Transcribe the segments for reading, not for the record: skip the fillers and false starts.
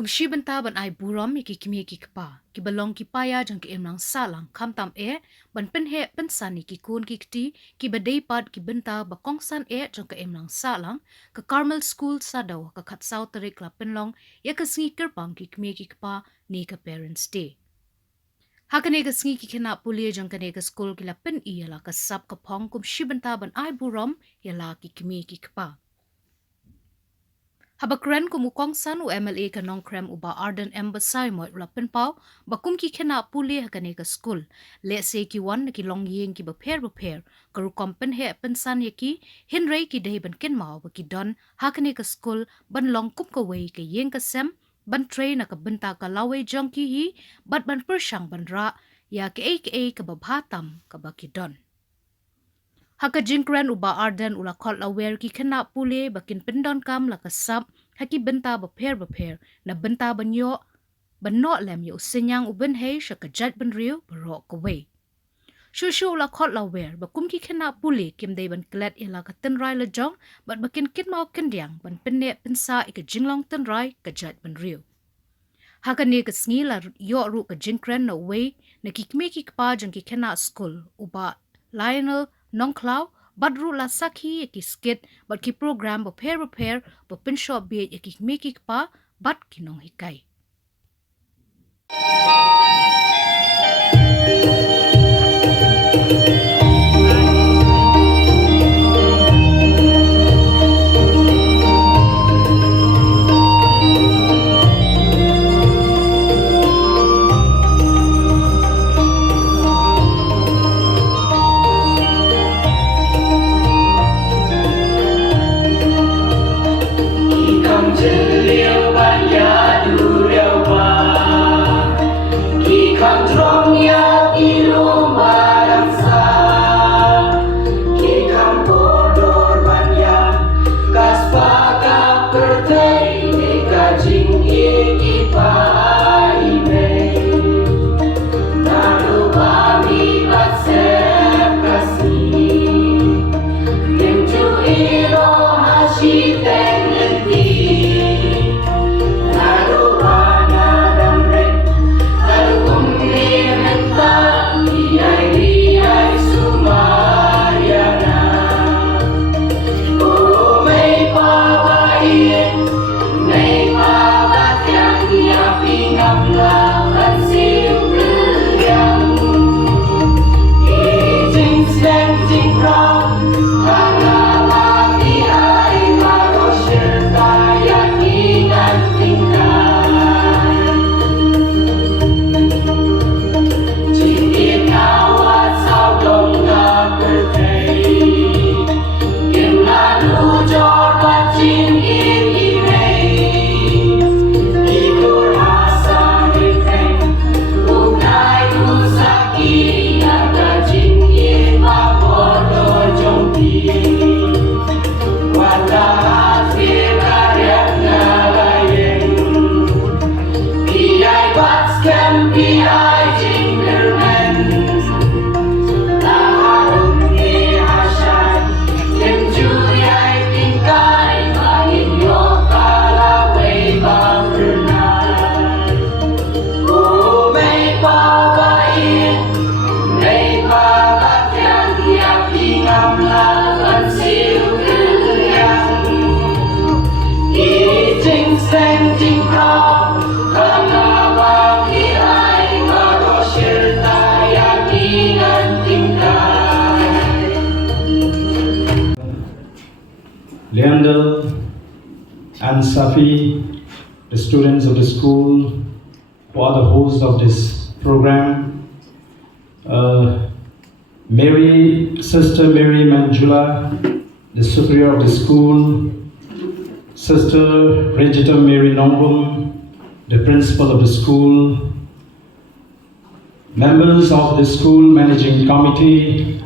Kum shibanta ban ai buram ki kimi ki kpa ki balong ki paya jang ki emlang salang kham tam ban penhe pensani ki kun ki kti ki badai pat ki benta ba kongsan jang ka emlang salang ka Carmel school sadaw ka khat sau tarik la penlong ya ka sngi kerpang ki kimi ki kpa ni ka parents day hakane ka sngi ki khina pulie jang kane ka school ki la pen i la ka sap ka phong kum shibanta ban ai buram ya la ki kimi ki kpa Habakren kumukong san u MLA kanong krem uba Ardent embassy mo ulapen pau bakum ki khena puli hakane ka school le se ki wan ki long yeng ki ba pher karu kompen he pensan ye ki Tynrai ki dei ban ken mau ba ki don hakane ka school ban long kup ka wei ke yeng ka sem ban train ka benta ka lawe jong ki hi bat ban pershang ban ra ya ke ka ba bhatam ka ba ki don Haka jingkren uba Ardent ula khol awer ki khena pule bakin pendon kam la kasap haki benta ba pher na benta banyo banno lem yo senyang uben he shaka jat ban riu baro ko we Shushu ula khol awer bakum ki khena pule kim dei ban Klet ila ka Tynrai la jong bat bakin kit mau kendiang ban penne pensa ik jinglong Tynrai ka jat ban riu Haka ni ka sngi la yo ru ka jingkren na we na kikme ki kpa jang ki khena school uba Lionel Nongklau badru la sakhi ki skit but ki program bo pair bo pinsho be ki meki pa bat ki nong hikai Leander and Safi, the students of the school, who are the hosts of this program, Sister Mary Manjula, the superior of the school, Sister Regita Mary Nongum, the principal of the school, members of the school managing committee,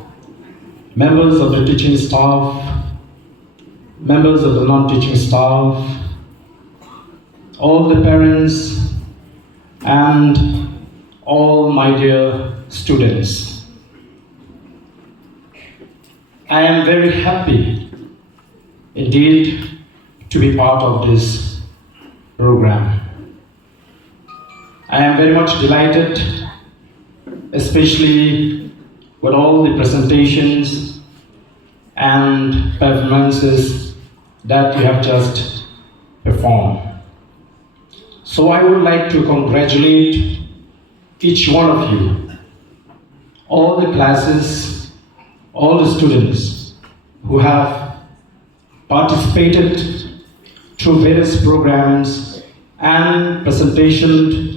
members of the teaching staff, members of the non-teaching staff, all the parents, and all my dear students. I am very happy indeed to be part of this program. I am very much delighted, especially with all the presentations and performances that you have just performed. So I would like to congratulate each one of you, all the classes, all the students who have participated through various programs and presentation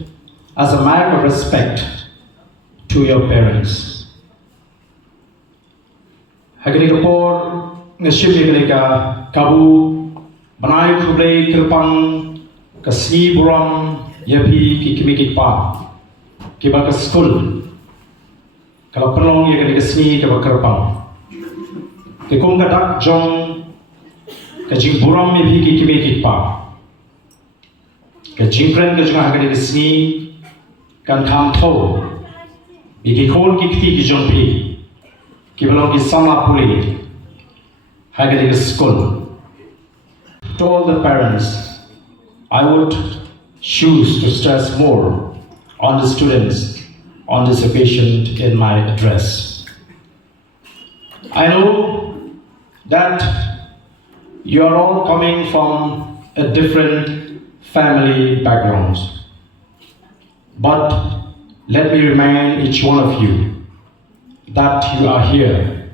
as a mark of respect to your parents. Hagani kapor ngashib ka kabu banai kublai kirpang kasni buram yapi kikimikik pa kiba ka school kalau perlong ya ka kasni kiba kirpang kikum ka dak jong ka jing buram yapi kikimikik pa ka jingpren ka jong hagani kasni kan tham tho iki khon ki khti ki jong phi ki balong ki sama puli hagani school. To all the parents, I would choose to stress more on the students on this occasion in my address. I know that you are all coming from a different family backgrounds. But let me remind each one of you that you are here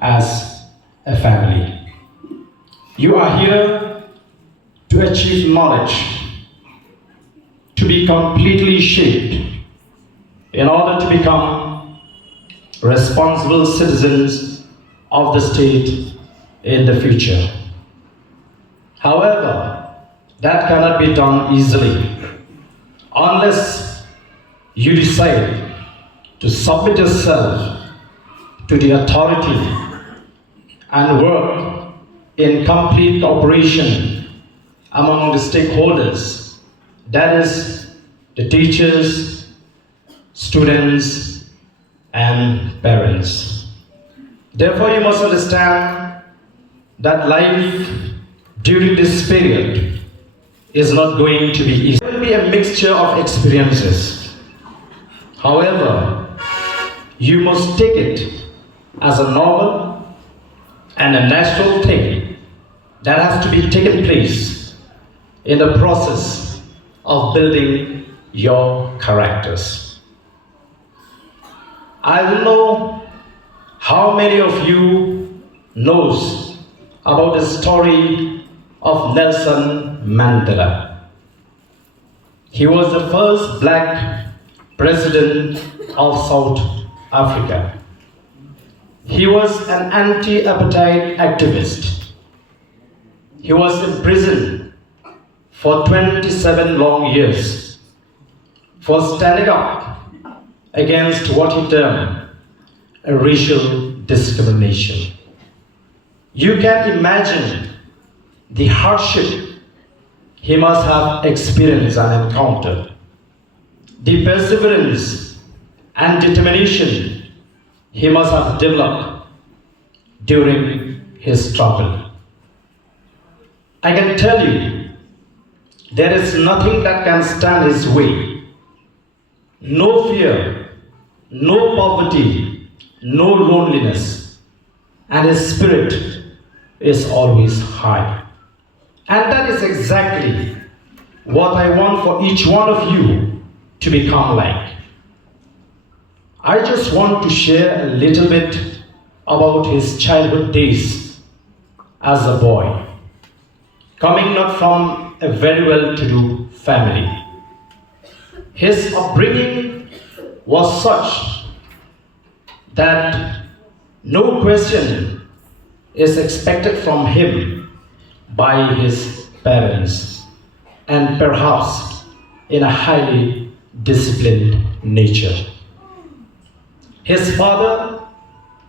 as a family. You are here to achieve knowledge, to be completely shaped in order to become responsible citizens of the state in the future. However, that cannot be done easily unless you decide to submit yourself to the authority and work in complete cooperation among the stakeholders, that is, the teachers, students, and parents. Therefore, you must understand that life during this period is not going to be easy. There will be a mixture of experiences. However, you must take it as a normal and a natural thing that has to be taken place in the process of building your characters. I don't know how many of you knows about the story of Nelson Mandela. He was the first black president of South Africa. He was an anti-apartheid activist. He was imprisoned for 27 long years for standing up against what he termed a racial discrimination. You can imagine the hardship he must have experienced and encountered, the perseverance and determination he must have developed during his struggle. I can tell you, there is nothing that can stand his way. No fear, no poverty, no loneliness, and his spirit is always high. And that is exactly what I want for each one of you to become like. I just want to share a little bit about his childhood days as a boy, coming not from a very well-to-do family. His upbringing was such that no question is expected from him by his parents, and perhaps in a highly disciplined nature. His father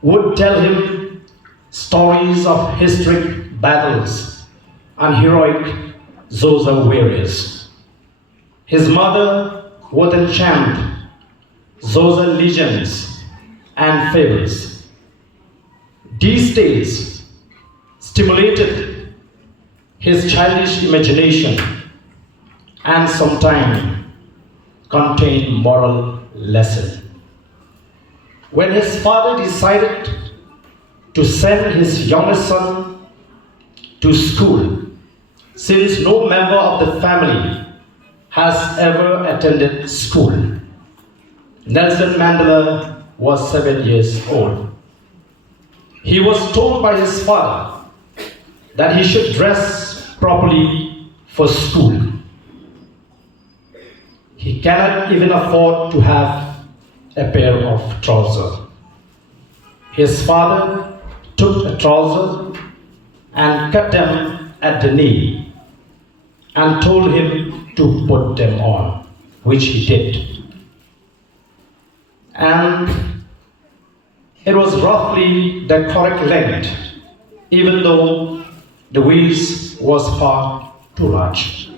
would tell him stories of historic battles and heroic Xhosa warriors. His mother would enchant Xhosa legends and fables. These tales stimulated his childish imagination and sometimes contain moral lesson. When his father decided to send his youngest son to school, since no member of the family has ever attended school, Nelson Mandela was 7 years old. He was told by his father that he should dress properly for school. He cannot even afford to have a pair of trousers. His father took a trouser and cut them at the knee and told him to put them on, which he did. And it was roughly the correct length, even though the waist was far too large.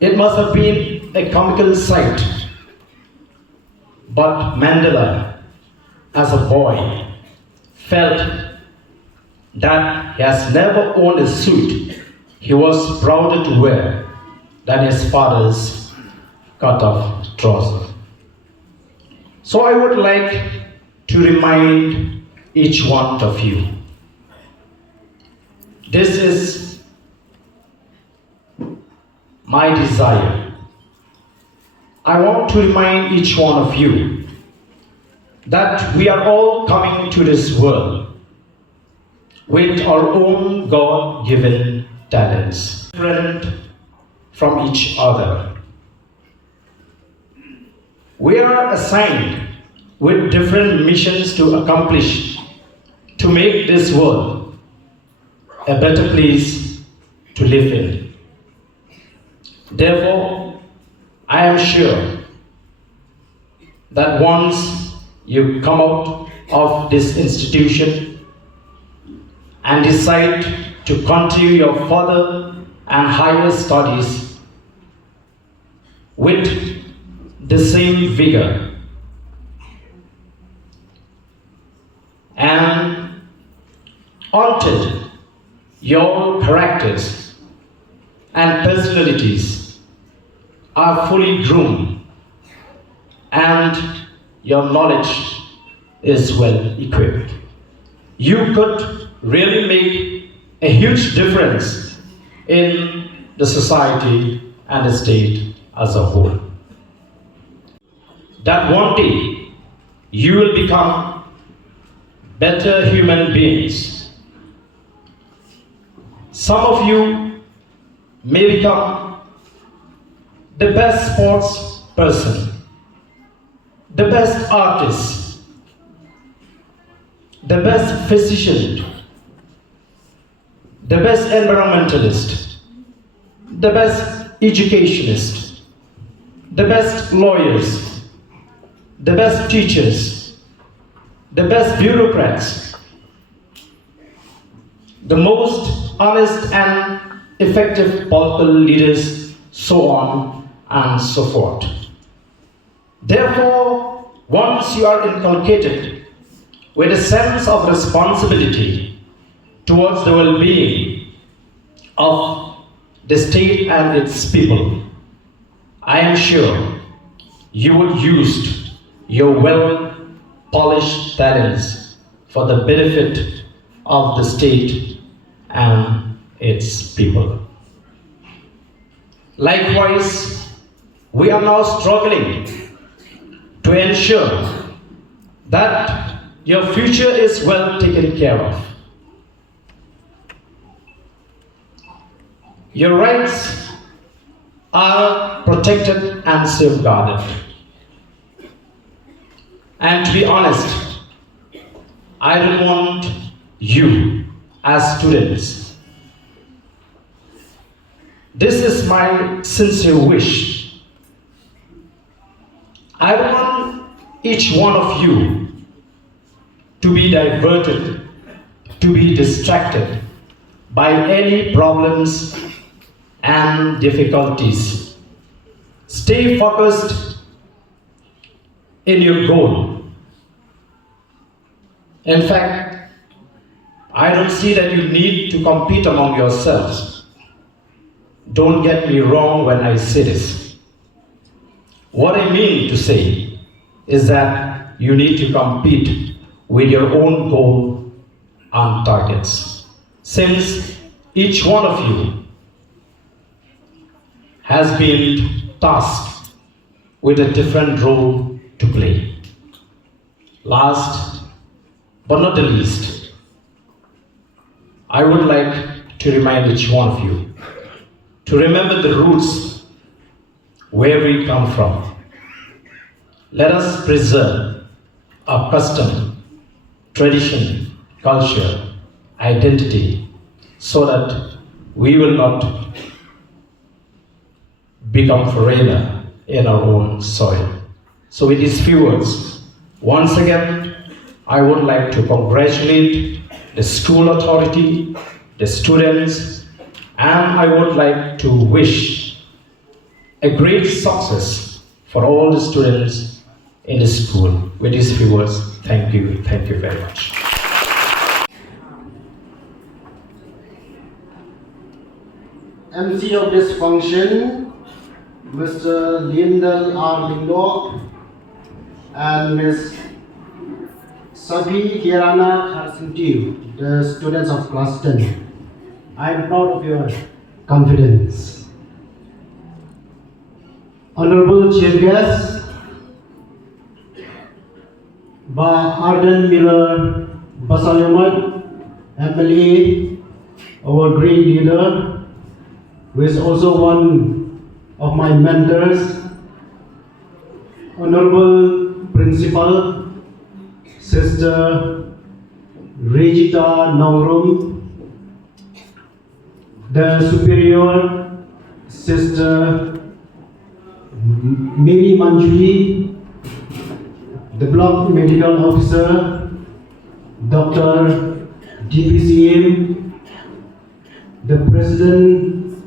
It must have been a comical sight, but Mandela, as a boy, felt that he has never owned a suit he was prouder to wear than his father's cut-off trouser. So I would like to remind each one of you, this is my desire. I want to remind each one of you that we are all coming to this world with our own God-given talents, different from each other. We are assigned with different missions to accomplish, to make this world a better place to live in. Therefore, I am sure that once you come out of this institution and decide to continue your further and higher studies with the same vigor and until your characters and personalities are fully groomed and your knowledge is well equipped, you could really make a huge difference in the society and the state as a whole. That one day you will become better human beings. Some of you may become the best sports person, the best artist, the best physician, the best environmentalist, the best educationist, the best lawyers, the best teachers, the best bureaucrats, the most honest and effective political leaders, so on and so forth. Therefore, once you are inculcated with a sense of responsibility towards the well-being of the state and its people, I am sure you would use your well-polished talents for the benefit of the state and its people. Likewise, we are now struggling to ensure that your future is well taken care of. Your rights are protected and safeguarded. And to be honest, I don't want you as students. This is my sincere wish. I don't want each one of you to be diverted, to be distracted by any problems and difficulties. Stay focused in your goal. In fact, I don't see that you need to compete among yourselves. Don't get me wrong when I say this. What I mean to say is that you need to compete with your own goal and targets. Since each one of you has been tasked with a different role to play. Last but not the least, I would like to remind each one of you to remember the roots where we come from. Let us preserve our custom, tradition, culture, identity, so that we will not become foreigner in our own soil. So with these few words, once again, I would like to congratulate the school authority, the students, and I would like to wish a great success for all the students in the school. With these few words, thank you very much. MC of this function, Mr. Lindell R. Lindor and Ms. Sabhi Kirana Kyntu, the students of class 10. I am proud of your confidence. Honorable Chief Guest, Ardent Miller Basalyamad, MLA, our great leader, who is also one of my mentors, Honorable Principal, Sister Regita Naurum, the Superior, Sister Mary Manjuli, the Block Medical Officer, Dr. DPCM, the President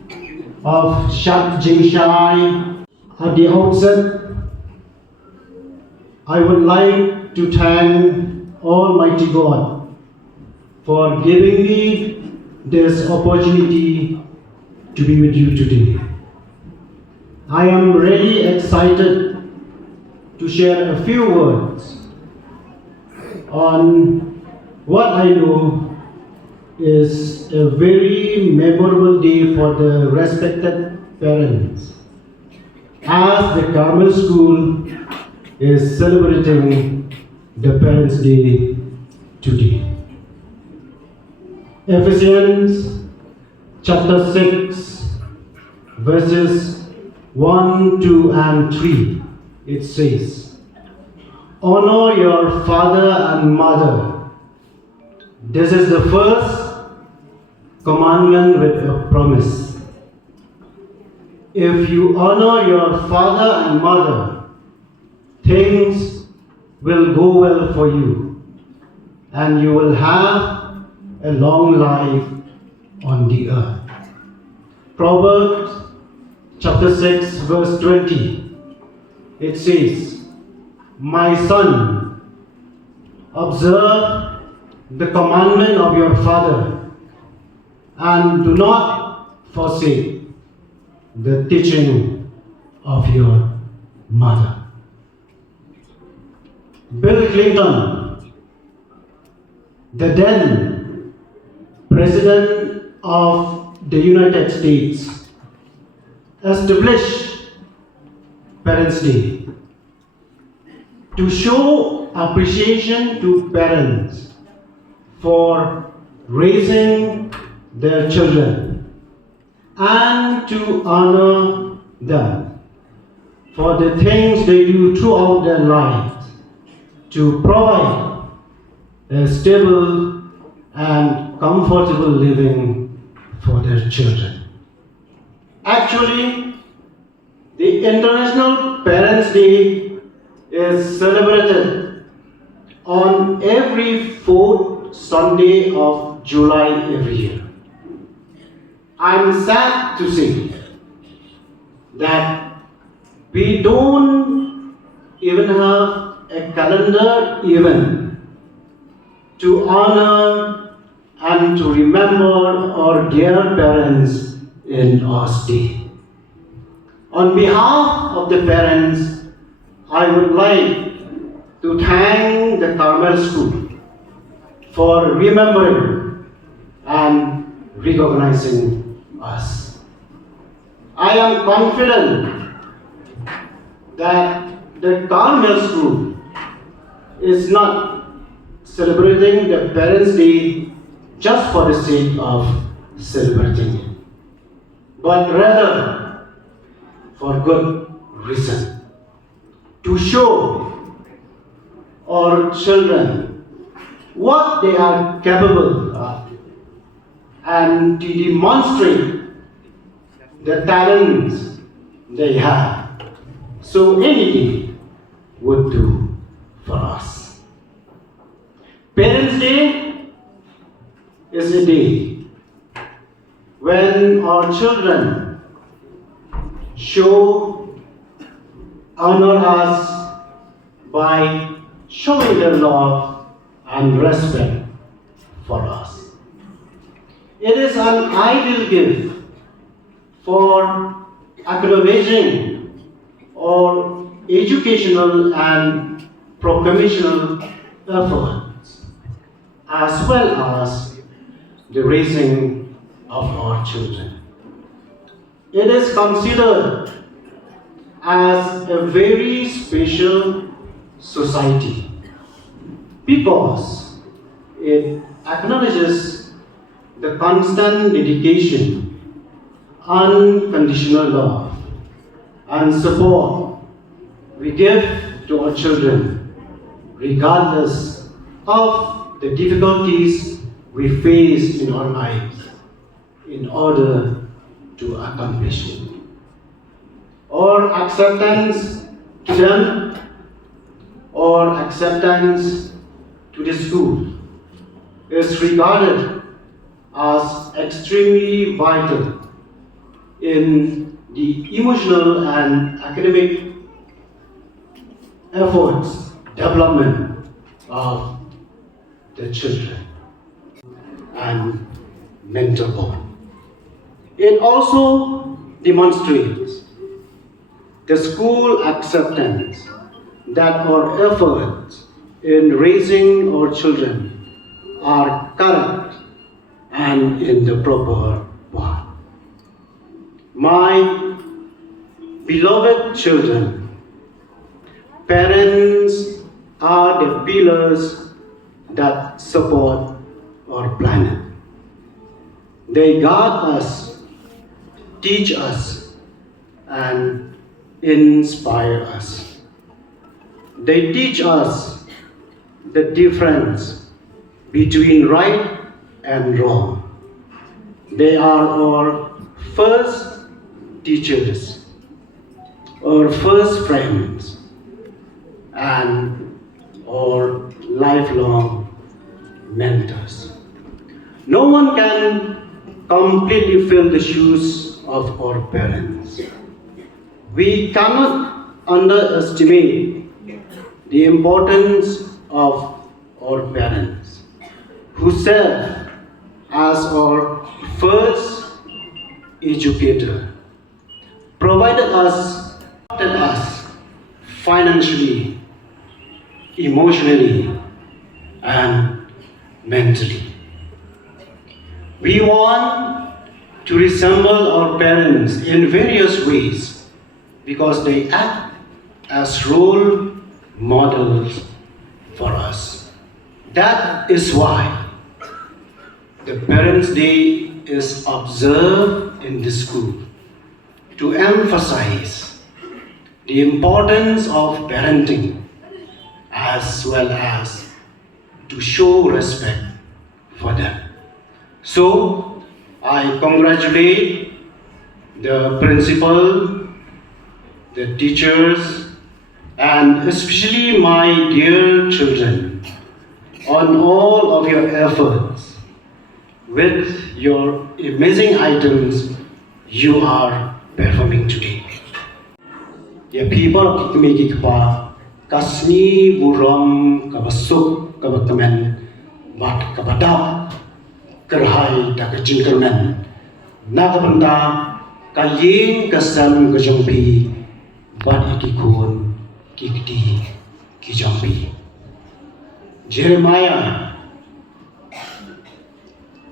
of Shat Jingshai. At the outset, I would like to thank Almighty God for giving me this opportunity to be with you today. I am really excited to share a few words on what I know is a very memorable day for the respected parents, as the Carmel School is celebrating the Parents' Day today. Ephesians chapter 6, verses 1, 2, and 3, it says, "Honor your father and mother. This is the first commandment with a promise. If you honor your father and mother, things will go well for you, and you will have a long life on the earth." Proverbs chapter 6, verse 20, it says, "My son, observe the commandment of your father, and do not forsake the teaching of your mother." Bill Clinton, the then President of the United States, established Parents' Day to show appreciation to parents for raising their children and to honor them for the things they do throughout their lives to provide a stable and comfortable living for their children. Actually, the International Parents' Day is celebrated on every fourth Sunday of July every year. I'm sad to say that we don't even have a calendar even to honor and to remember our dear parents in our state. On behalf of the parents, I would like to thank the Carmel School for remembering and recognizing us. I am confident that the Carmel School is not celebrating the Parents' Day just for the sake of celebrating it, but rather for good reason, to show our children what they are capable of and to demonstrate the talents they have. So anything would do for us. Parents' Day is a day when our children honor us by showing their love and respect for us. It is an ideal gift for acknowledging or educational and proclamational efforts, as well as the raising of our children. It is considered as a very special society because it acknowledges the constant dedication, unconditional love, and support we give to our children, regardless of the difficulties we face in our lives, in order to accomplish it. Or acceptance to them, or acceptance to the school is regarded as extremely vital in the emotional and academic efforts, development of the children and mental bond. It also demonstrates the school acceptance that our efforts in raising our children are correct and in the proper path. My beloved children, parents are the pillars that support our planet. They guide us, teach us, and inspire us. They teach us the difference between right and wrong. They are our first teachers, our first friends, and our lifelong mentors. No one can completely fill the shoes of our parents. We cannot underestimate the importance of our parents, who serve as our first educator, provided us financially, emotionally, and mentally. We want to resemble our parents in various ways because they act as role models for us. That is why the Parents' Day is observed in the school to emphasize the importance of parenting as well as to show respect for them. So, I congratulate the principal, the teachers, and especially my dear children on all of your efforts with your amazing items you are performing today. Ya people make pa kasni buram kabasuk kabatamen mat kabadap kerhai da kajingkermen nakapanda kayin kasam kajangpi bat ikikun kikti kijampi. Jeremiah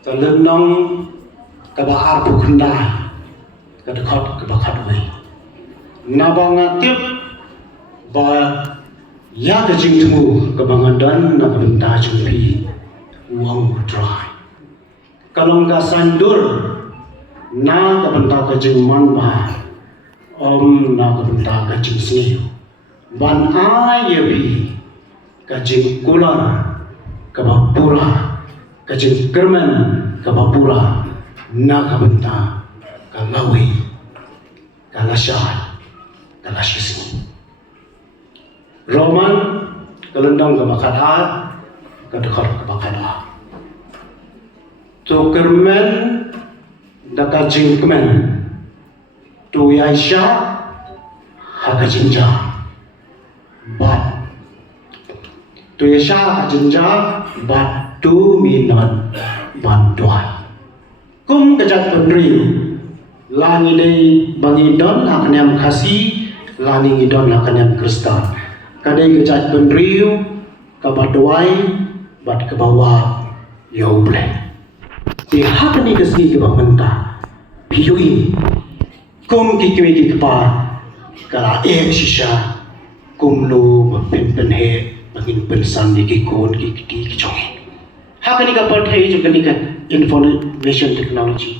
kalunong kabaar bukundai kadakot kabakadway. Nabangatip ba ya kajing temu kebangadan na kabenta jumpi uang putrai. Kalong ka sandur na kabenta kajing manba om na kabenta kajing sniu. Ban ayabi kajing kular kabapura kajing kerman kabapura na kabenta kalawi kalasyahan kalasyasni. Roman kalendang kabakada kadekar kabakada. Tu kerman dakajing kemen tu yaisha hakajinja bat tu yaisha hakajinja bat tu minat bantuan kum kejat pendriu lani dei bangidon hakanyam kasih lani ngidon hakanyam kristan kadai kejat pendriu kabaduai bat kebawa yauble di hakani kesni ke bangmenta piyui kum kikimi kikpa kala shisha kum lu mapimpen he bangin pensan di kikon kikti kichongi hakani ka pathai jo kani ka information technology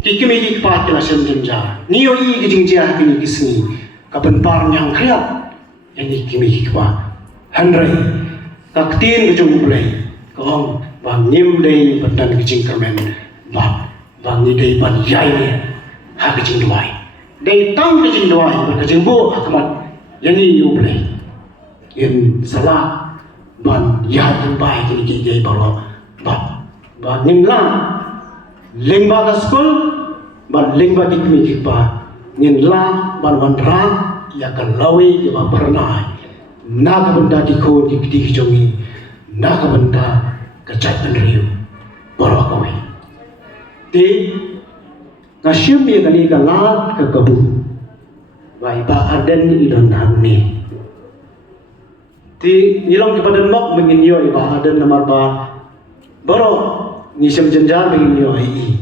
kikimi kikpa kala senjenja niyo kijingja hakani kisni kapan par nyang kriat ini kimi kikpa handrai kaktin kujung ulai kong bang nim dei pandan kicing kermen bang ni dei pan yai ni ha kicing duai dei tang kicing duai kicing bu akmat yani yu ulai in salah ban ya bai kini ki dei balo ba nim la lingba da school ban lingba dikmi kikpa nin la ban ra ya kan lawi ya ba pernah na benda dikon dikti jongi na benda kacat penriu baru kawin di kasyum ya kali kalat ke kebu bai ba Ardent idon hamni di nilong kepada mok menginyo iba Ardent nomor ba baru ngisem jenjar menginyo ai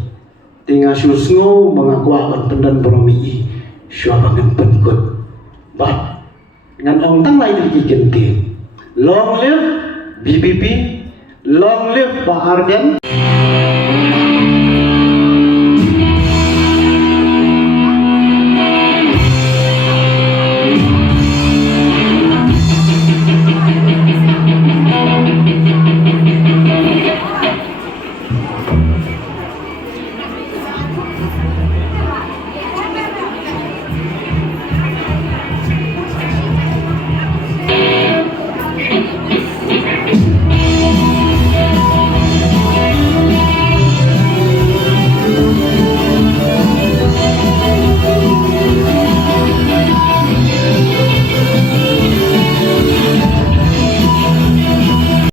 tinggal susngo mengakuakan pendan boromi syua bangen penkut but ngan ong tang lai di gentin long live BBP long live Ardent